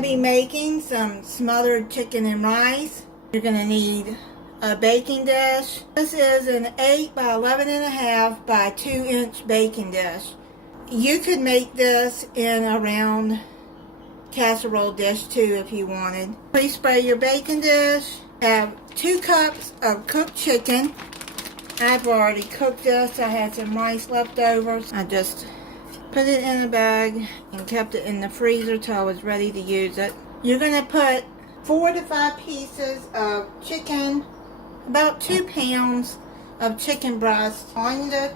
going to be making some smothered chicken and rice. You're going to need a baking dish. This is an 8 by 11.5 by 2-inch baking dish. You could make this in a round casserole dish too if you wanted. Pre-spray your baking dish. Have 2 cups of cooked chicken. I've already cooked this. I had some rice leftovers. I just put it in a bag and kept it in the freezer till I was ready to use it. You're going to put 4 to 5 pieces of chicken, about 2 pounds of chicken breast on the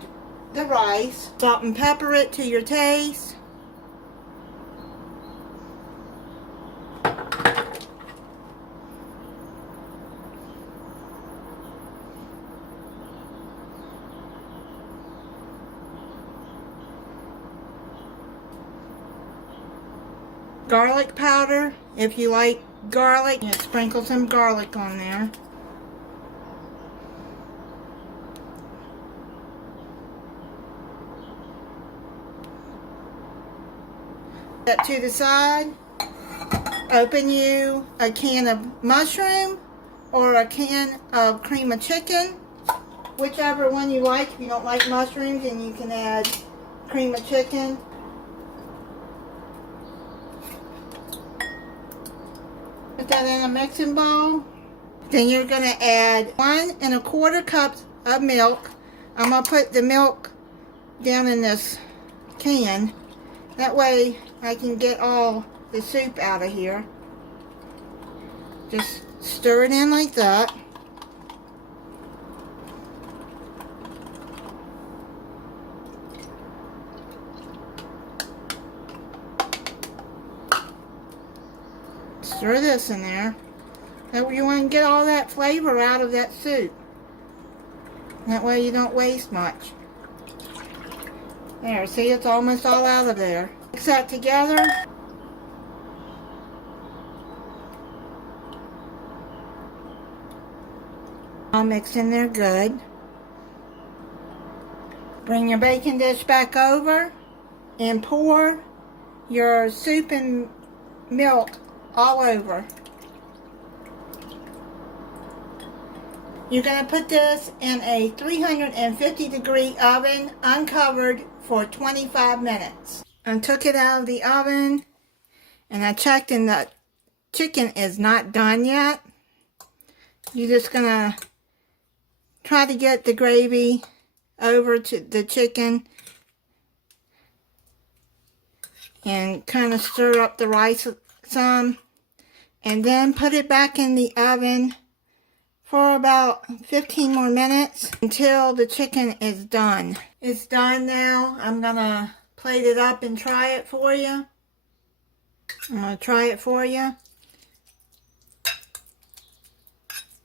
rice. Salt and pepper it to your taste. Garlic powder, if you like garlic, you sprinkle some garlic on there. That to the side. Open you a can of mushroom or a can of cream of chicken, whichever one you like. If you don't like mushrooms, then you can add cream of chicken. Put that in a mixing bowl. Then you're going to add 1 1/4 cups of milk. I'm going to put the milk down in this can. That way I can get all the soup out of here. Just stir it in like that. Stir this in there. That way you want to get all that flavor out of that soup. That way you don't waste much. There, see, it's almost all out of there. Mix that together. All mixed in there good. Bring your baking dish back over and pour your soup and milk all over. You're going to put this in a 350-degree oven, uncovered, for 25 minutes. I took it out of the oven and I checked, and the chicken is not done yet. You're just going to try to get the gravy over to the chicken and kind of stir up the rice some, and then put it back in the oven for about 15 more minutes until the chicken is done. It's done now. I'm gonna plate it up and try it for you. I'm gonna try it for you.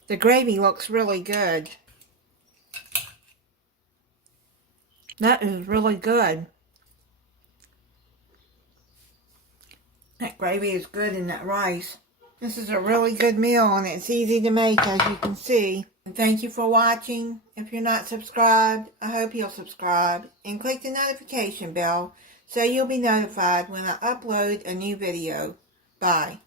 The gravy looks really good. That is really good. That gravy is good in that rice. This is a really good meal, and it's easy to make, as you can see. And thank you for watching. If you're not subscribed, I hope you'll subscribe and click the notification bell so you'll be notified when I upload a new video. Bye.